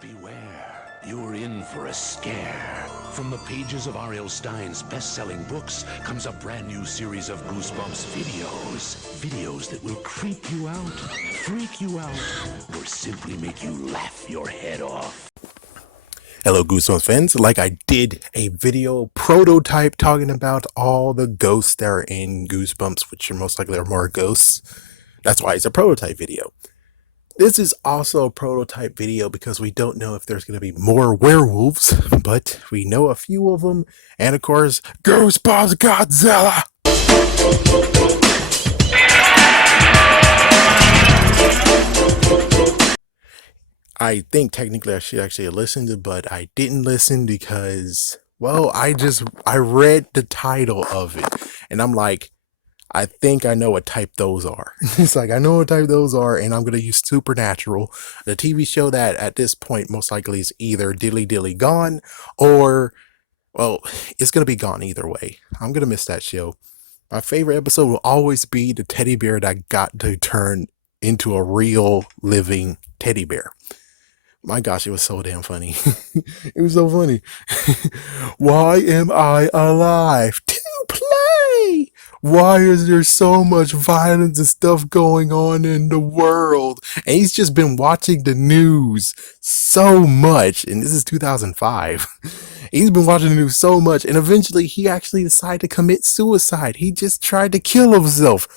Beware, you're in for a scare. From the pages of R.L. Stein's best-selling books comes a brand new series of Goosebumps videos. Videos that will creep you out, freak you out, or simply make you laugh your head off. Hello, Goosebumps fans. Like, I did a video prototype talking about all the ghosts that are in Goosebumps, which are most likely are more ghosts. That's why it's a prototype video. This is also a prototype video because we don't know if there's going to be more werewolves, but we know a few of them. And of course, Goosebumps Godzilla! I think technically I should actually have listened, but I didn't listen because, well, I read the title of it and I'm like, I think I know what type those are. It's like, I know what type those are, and I'm going to use Supernatural, the TV show that at this point most likely is either dilly dilly gone or, well, it's going to be gone either way. I'm going to miss that show. My favorite episode will always be the teddy bear that got to turn into a real living teddy bear. My gosh, it was so damn funny. It was so funny. Why am I alive? To play! Why is there so much violence and stuff going on in the world? And he's just been watching the news so much. And this is 2005. He's been watching the news so much. And eventually he actually decided to commit suicide. He just tried to kill himself.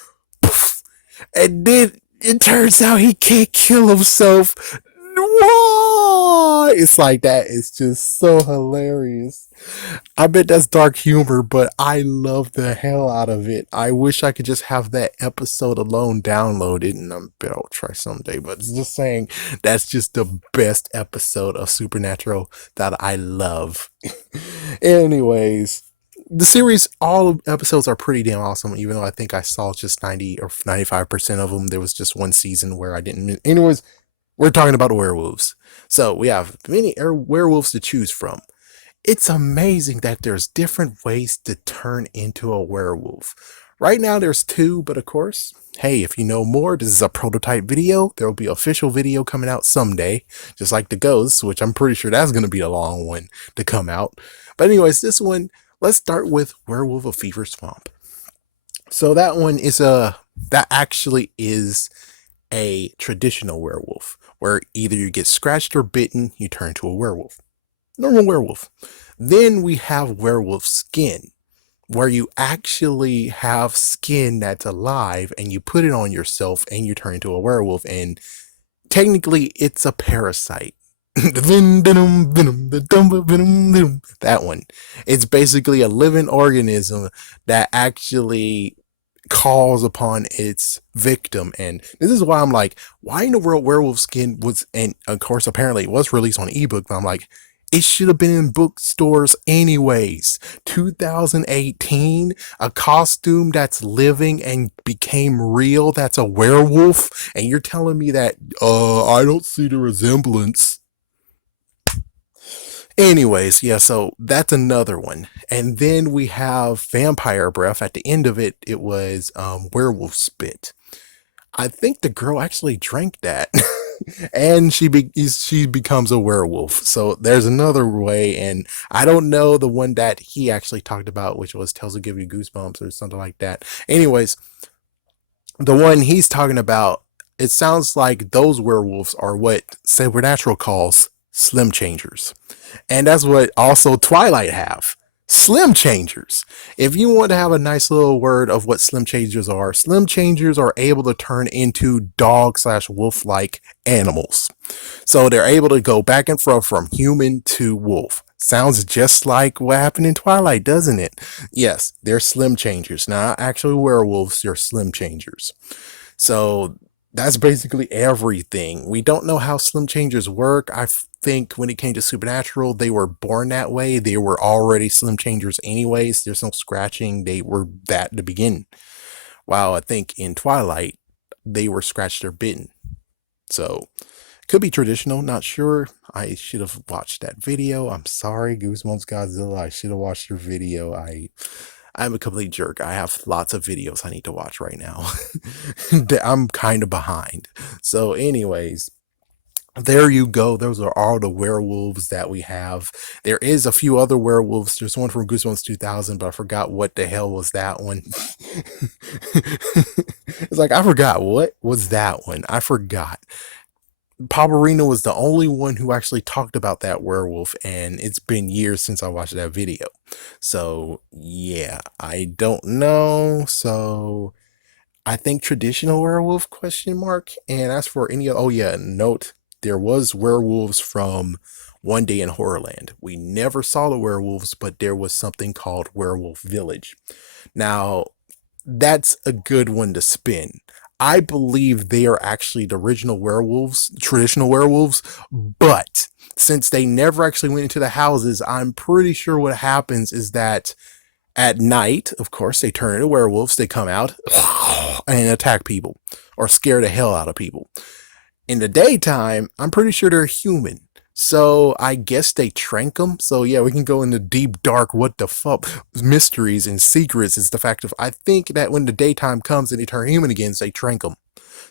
And then it turns out he can't kill himself. Whoa! It's like that. It's just so hilarious. I bet that's dark humor, but I love the hell out of it. I wish I could just have that episode alone downloaded, and I bet I'll try someday. But just saying, that's just the best episode of Supernatural that I love. Anyways, the series, all episodes are pretty damn awesome, even though I think I saw just 90 or 95% of them. There was just one season where I didn't. Anyways, we're talking about werewolves. So we have many werewolves to choose from. It's amazing that there's different ways to turn into a werewolf. Right now there's two, but of course, hey, if you know more, this is a prototype video. There will be an official video coming out someday, just like the ghosts, which I'm pretty sure that's going to be a long one to come out. But anyways, this one, let's start with Werewolf of Fever Swamp. So that one is that actually is a traditional werewolf, where either you get scratched or bitten, you turn to a werewolf. Normal werewolf. Then we have werewolf skin, where you actually have skin that's alive and you put it on yourself and you turn into a werewolf, and technically it's a parasite. That one. It's basically a living organism that actually calls upon its victim. And this is why I'm like, why in the world werewolf skin was, and of course apparently it was released on ebook, but I'm like, it should have been in bookstores anyways. 2018, a costume that's living and became real, that's a werewolf, and you're telling me that I don't see the resemblance. Anyways, yeah, so that's another one. And then we have vampire breath. At the end of it, it was werewolf spit. I think the girl actually drank that. And she becomes a werewolf. So there's another way, and I don't know the one that he actually talked about, which was Tales Will Give You Goosebumps or something like that. Anyways, the one he's talking about, it sounds like those werewolves are what Supernatural calls slim changers. And that's what also Twilight have. Slim changers. If you want to have a nice little word of what slim changers are able to turn into dog / wolf like animals. So they're able to go back and forth from human to wolf. Sounds just like what happened in Twilight, doesn't it? Yes, they're slim changers, not actually werewolves, they're slim changers. So that's basically everything. We don't know how slim changers work. I think when it came to Supernatural, they were born that way. They were already slim changers anyways. There's no scratching. They were that to begin. While I think in Twilight, they were scratched or bitten. So, could be traditional, not sure. I should have watched that video. I'm sorry, Goosebumps Godzilla. I should have watched your video. I'm a complete jerk. I have lots of videos I need to watch right now. I'm kind of behind. So anyways, There you go. Those are all the werewolves that we have. There is a few other werewolves. There's one from Goosebumps 2000, but I forgot what the hell was that one. It's like, I forgot what was that one. I forgot. Paparino was the only one who actually talked about that werewolf, and it's been years since I watched that video. So yeah, I don't know. So I think traditional werewolf question mark. And as for any, oh yeah, note there was werewolves from One Day in Horrorland. We never saw the werewolves, but there was something called Werewolf Village. Now that's a good one to spin. I believe they are actually the original werewolves, traditional werewolves, but since they never actually went into the houses, I'm pretty sure what happens is that at night, of course, they turn into werewolves. They come out and attack people or scare the hell out of people. In the daytime, I'm pretty sure they're human. So I guess they trank them. So yeah, we can go into deep, dark, what the fuck mysteries and secrets. Is the fact of I think that when the daytime comes and they turn human again, they trank them.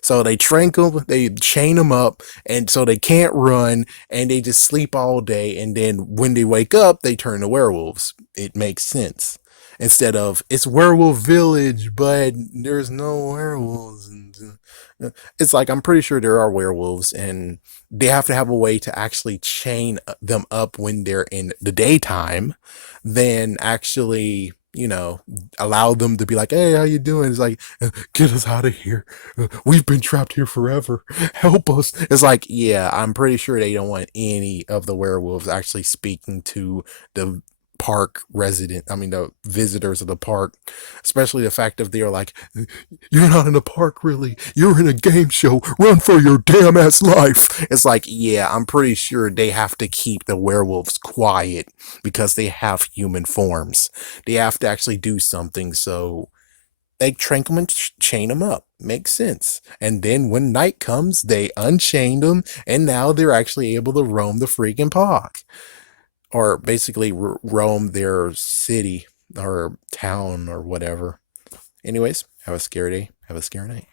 So they trank them, they chain them up, and so they can't run, and they just sleep all day. And then when they wake up, they turn to werewolves. It makes sense. Instead of it's werewolf village, but there's no werewolves. It's like I'm pretty sure there are werewolves, and they have to have a way to actually chain them up when they're in the daytime, then actually, allow them to be like, hey, how you doing? It's like, get us out of here. We've been trapped here forever. Help us. It's like, yeah, I'm pretty sure they don't want any of the werewolves actually speaking to the park resident, I mean the visitors of the park, especially the fact that they're like, you're not in a park, really, you're in a game show, run for your damn ass life. It's like, yeah, I'm pretty sure they have to keep the werewolves quiet because they have human forms. They have to actually do something, so they trank them and chain them up. Makes sense. And then when night comes, they unchained them, and now they're actually able to roam the freaking park, or basically roam their city or town or whatever. Anyways, have a scary day. Have a scary night.